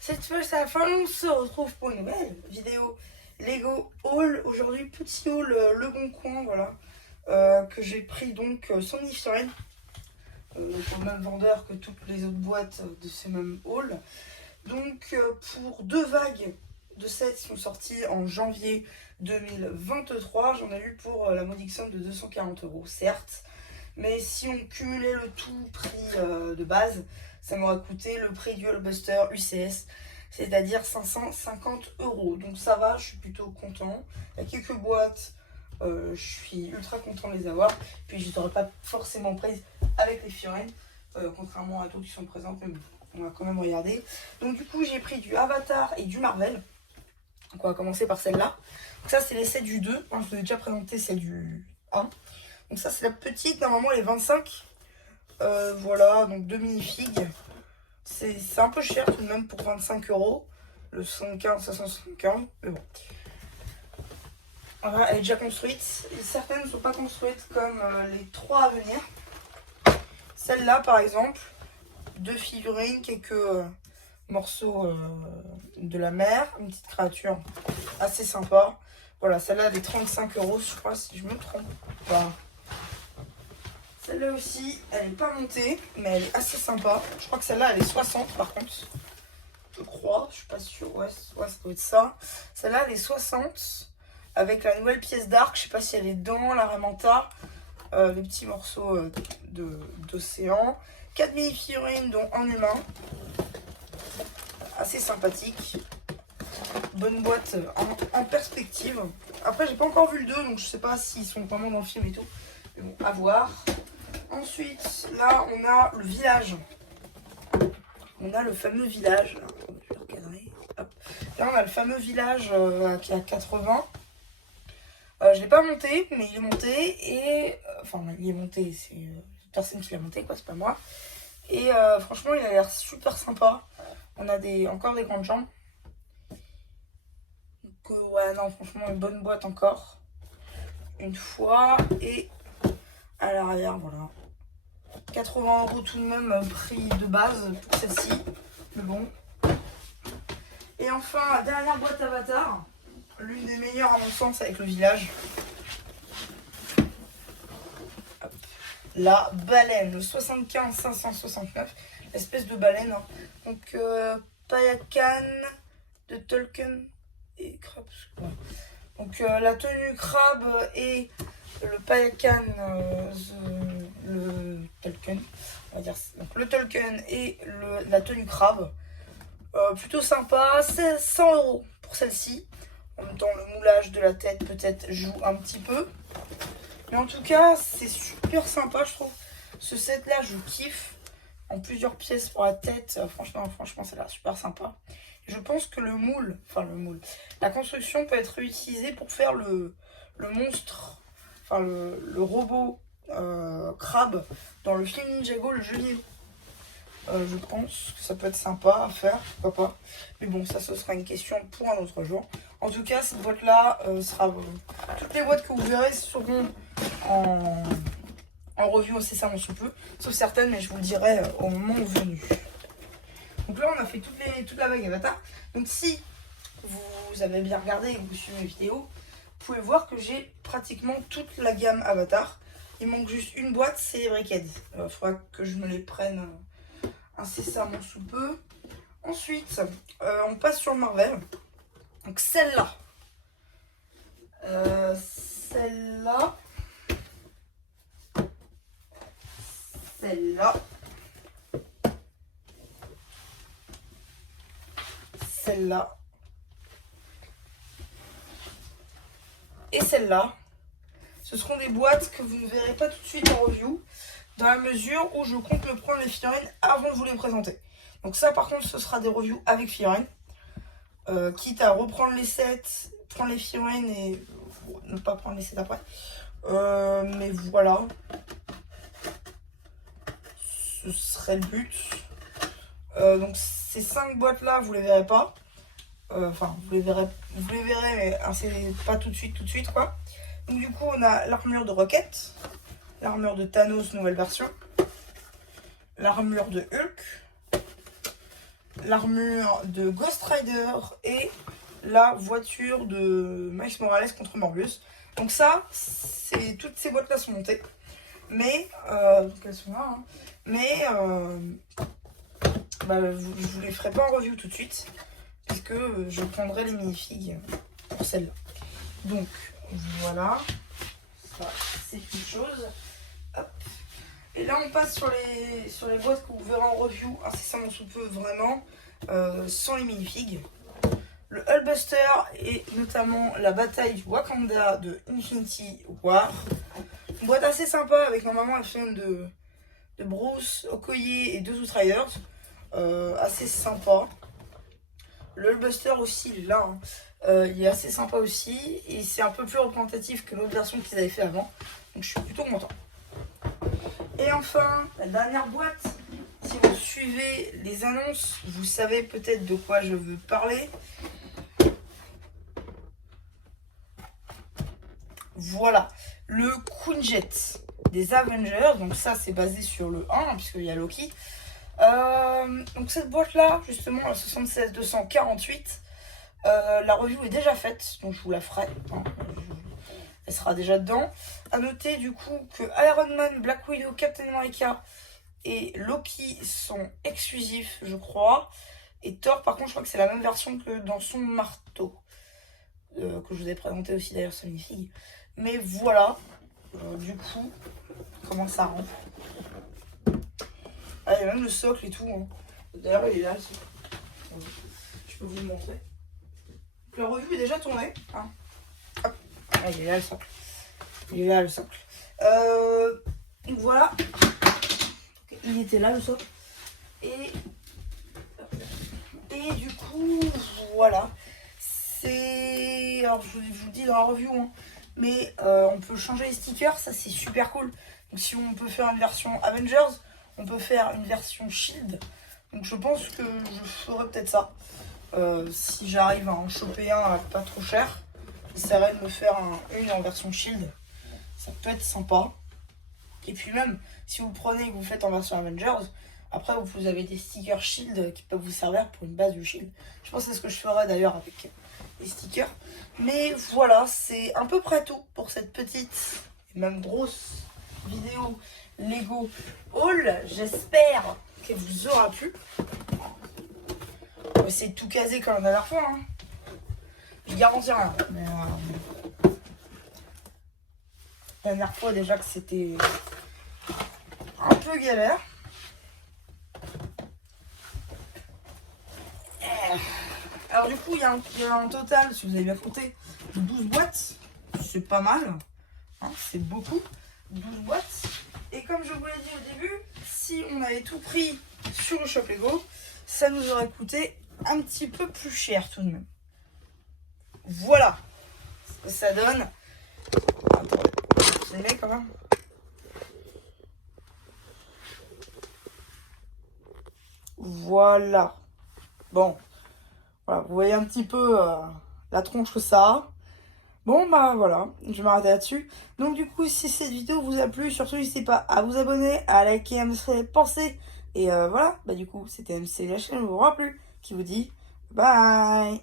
Cette fois, c'est la fin. On se retrouve pour une nouvelle vidéo Lego haul. Aujourd'hui, petit haul Le Bon Coin, voilà. Que j'ai pris donc sans figurines. Donc au même vendeur que toutes les autres boîtes de ces mêmes hauls. Donc pour deux vagues de sets qui sont sortis en janvier 2023, j'en ai eu pour la modique somme de 240 €, certes. Mais si on cumulait le tout prix de base, ça m'aurait coûté le prix du Hallbuster UCS, c'est-à-dire 550 €. Donc ça va, je suis plutôt content. Il y a quelques boîtes, je suis ultra content de les avoir. Puis je ne t'aurais pas forcément prise avec les figurines, contrairement à d'autres qui sont présentes, mais bon, on va quand même regarder. Donc du coup, j'ai pris du Avatar et du Marvel. Donc on va commencer par celle-là. Donc ça, c'est les sets du 2. Hein, je vous ai déjà présenté celle du 1. Donc ça, c'est la petite, normalement elle est 25. Voilà, donc 2 minifigues. C'est un peu cher tout de même pour 25 €. Le 75, 575, mais bon. Voilà, elle est déjà construite. Et certaines ne sont pas construites comme les 3 à venir. Celle-là, par exemple, 2 figurines, quelques morceaux de la mer, une petite créature assez sympa. Voilà, celle-là, elle est 35 €, je crois, si je me trompe pas. Celle-là aussi, elle n'est pas montée, mais elle est assez sympa. Je crois que celle-là, elle est 60 par contre. Je crois, je suis pas sûre. Ouais, ça doit être ça. Celle-là, elle est 60 avec la nouvelle pièce d'arc. Je sais pas si elle est dans la Ramanta. Les petits morceaux d'océan. 4 mini-figurines, dont un humain. Assez sympathique. Bonne boîte en perspective. Après, j'ai pas encore vu le 2, donc je sais pas s'ils sont vraiment dans le film et tout. Mais bon, à voir. Ensuite, là, on a le village. On a le fameux village. Là, je vais recadrer. Hop. Là, on a le fameux village qui a 80. Je ne l'ai pas monté, mais il est monté. Et enfin, il est monté. C'est personne qui l'a monté, quoi. C'est pas moi. Et franchement, il a l'air super sympa. On a encore des grandes jambes. Donc, ouais, non, franchement, une bonne boîte encore. Une fois. Et à l'arrière, voilà. 80 € tout de même, prix de base pour celle-ci. Mais bon. Et enfin, la dernière boîte Avatar. L'une des meilleures à mon sens avec le village. Hop. La baleine, le 75 569. Espèce de baleine. Hein. Donc, Payakan de Tolkien et crabe. Ouais. Donc, la tenue crabe et le Payakan, le Tolkien. On va dire donc, le Tolkien et la tenue crabe. Plutôt sympa, c'est 100 € pour celle-ci. En même temps, le moulage de la tête peut-être joue un petit peu. Mais en tout cas, c'est super sympa, je trouve. Ce set-là, je kiffe. En plusieurs pièces pour la tête. Franchement, ça a l'air super sympa. Et je pense que le moule, la construction peut être réutilisée pour faire le monstre, enfin le robot crabe dans le film Ninjago, le jeu vidéo. Je pense que ça peut être sympa à faire, pourquoi pas. Mais bon, ça, ce sera une question pour un autre jour. En tout cas, cette boîte-là sera... toutes les boîtes que vous verrez seront en review incessamment sous peu. Sauf certaines, mais je vous le dirai au moment venu. Donc là, on a fait toute la vague Avatar. Donc si vous avez bien regardé et que vous suivez mes vidéos, vous pouvez voir que j'ai pratiquement toute la gamme Avatar. Il manque juste une boîte, c'est les Brickheads. Il faudra que je me les prenne... incessamment sous peu. Ensuite, on passe sur Marvel. Donc celle-là. Celle-là. Celle-là. Celle-là. Et celle-là. Ce seront des boîtes que vous ne verrez pas tout de suite en review, dans la mesure où je compte me prendre les figurines avant de vous les présenter. Donc ça, par contre, ce sera des reviews avec figurines. Quitte à reprendre les sets, prendre les figurines et ne pas prendre les sets après. Mais voilà. Ce serait le but. Donc ces 5 boîtes-là, vous les verrez pas. Enfin, vous les verrez, mais c'est pas tout de suite, quoi. Donc du coup, on a l'armure de Rocket, l'armure de Thanos, nouvelle version, l'armure de Hulk, l'armure de Ghost Rider et la voiture de Miles Morales contre Morbius. Donc ça, toutes ces boîtes là sont montées. Mais, donc elles sont là, hein. Mais je vous les ferai pas en review tout de suite, puisque je prendrai les minifigs pour celle-là. Donc voilà, ça c'est une chose. Hop. Et là on passe sur les boîtes que vous verrez en review incessamment sous peu, vraiment, sans les minifigs. Le Hulkbuster et notamment la bataille du Wakanda de Infinity War. Une boîte assez sympa avec normalement un film de Bruce, Okoye et deux Outriders. Assez sympa. Le Hulkbuster aussi, il est là. Hein. Il est assez sympa aussi. Et c'est un peu plus représentatif que l'autre version qu'ils avaient fait avant. Donc je suis plutôt content. Et enfin, la dernière boîte. Si vous suivez les annonces, vous savez peut-être de quoi je veux parler. Voilà, le Quinjet des Avengers. Donc ça, c'est basé sur le 1, puisqu'il y a Loki. Donc cette boîte-là, justement, la 76-248, la review est déjà faite, donc je vous la ferai. Hein, elle sera déjà dedans. A noter du coup que Iron Man, Black Widow, Captain America et Loki sont exclusifs, je crois. Et Thor, par contre, je crois que c'est la même version que dans son marteau. Que je vous ai présenté aussi d'ailleurs sur Minifig. Mais voilà, du coup, comment ça rentre. Ah, il y a même le socle et tout. Hein. D'ailleurs, il est là, le socle. Je peux vous le montrer. La revue est déjà tournée. Hein. Hop. Ah, il est là, le socle. Il est là, le socle. Donc voilà. Il était là, le socle. Et du coup, voilà. C'est... Alors, je vous le dis dans la review, hein. Mais on peut changer les stickers, ça c'est super cool. Donc si on peut faire une version Avengers, on peut faire une version Shield. Donc je pense que je ferai peut-être ça. Si j'arrive à en choper un à pas trop cher, j'essaierai de me faire une en version Shield. Ça peut être sympa. Et puis même, si vous prenez et que vous faites en version Avengers, après vous avez des stickers Shield qui peuvent vous servir pour une base du Shield. Je pense que c'est ce que je ferai d'ailleurs avec les stickers. Mais voilà, c'est à peu près tout pour cette petite et même grosse vidéo Lego haul. J'espère qu'elle vous aura plu. On va essayer de tout caser comme la dernière fois. Hein. Je garantis rien. Mais la dernière fois déjà que c'était un peu galère. Alors du coup, il y a un total, si vous avez bien compté, de 12 boîtes. C'est pas mal. Hein, c'est beaucoup. 12 boîtes. Et comme je vous l'ai dit au début, si on avait tout pris sur le shop Lego, ça nous aurait coûté un petit peu plus cher tout de même. Voilà ce que ça donne. C'est laid quand même. Voilà. Bon. Voilà, vous voyez un petit peu la tronche que ça a. Bon, bah voilà, je vais m'arrêter là-dessus. Donc du coup, si cette vidéo vous a plu, surtout n'hésitez pas à vous abonner, à liker, à me faire penser. Et voilà, bah du coup, c'était MC la chaîne, vous aura plu, qui vous dit bye.